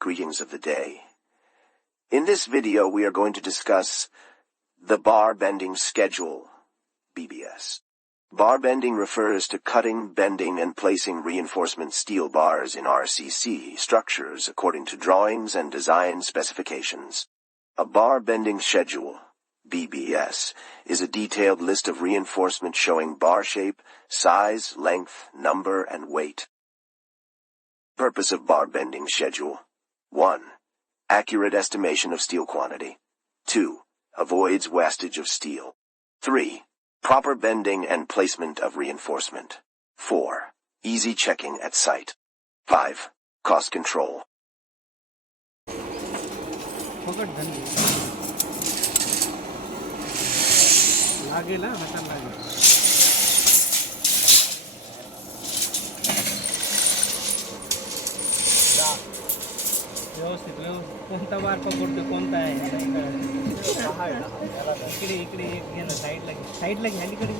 greetings of the day. In this video we are going to discuss the bar bending schedule, BBS. Bar bending refers to cutting, bending, and placing reinforcement steel bars in RCC structures according to drawings and design specifications. A bar bending schedule, BBS, is a detailed list of reinforcement showing bar shape, size, length, number, and weight. Purpose of bar bending schedule. 1. Accurate estimation of steel quantity. 2. Avoids wastage of steel. 3. Proper bending and placement of reinforcement. 4. Easy checking at site. 5. Cost control. व्यवस्थित कोणता बार पकडतो कोणता आहे इकडे इकडे एक घे ना साईडला घे अलीकडे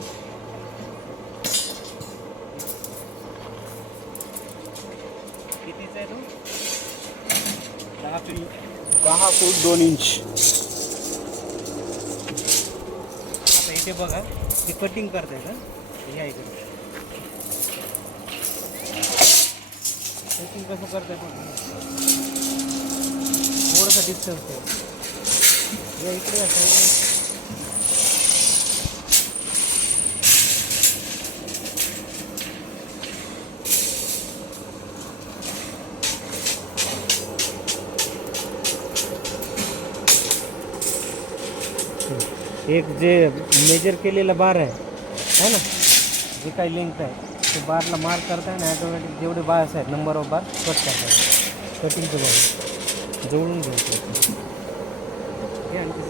कितीचा आहे तो 10 फूट 2 इंच आता इथे बघा हे कटिंग करताय का या इकडे कटिंग कसं करताय पण थोडासा डिस्टन्स आहे या इकडे एक जे मेजर केलेला बार आहे ना जे काही लेंथ आहे ते बारला मार्क करताय ना ऑटोमॅटिक जेवढे बार्स आहेत नंबर ऑफ बार कट करताय कटिंगचं बार जोडून घ्यायचं हे आणखी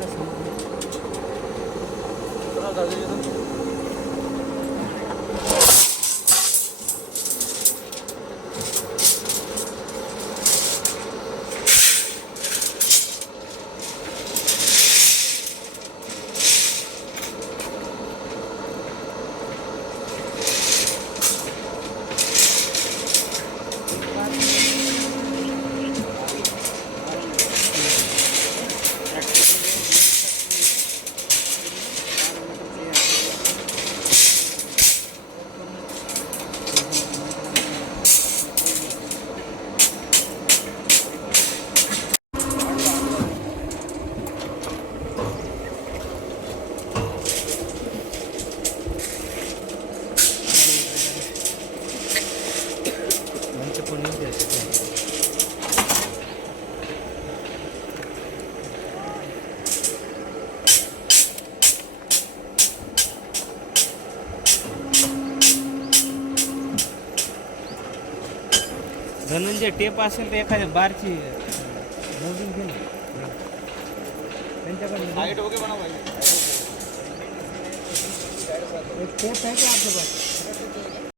धनंजय टेप असेल तर एखाद्या बारची मोजून घे ना त्यांच्याकडे हाईट वगैरे बनवा टेप आहे का आपलं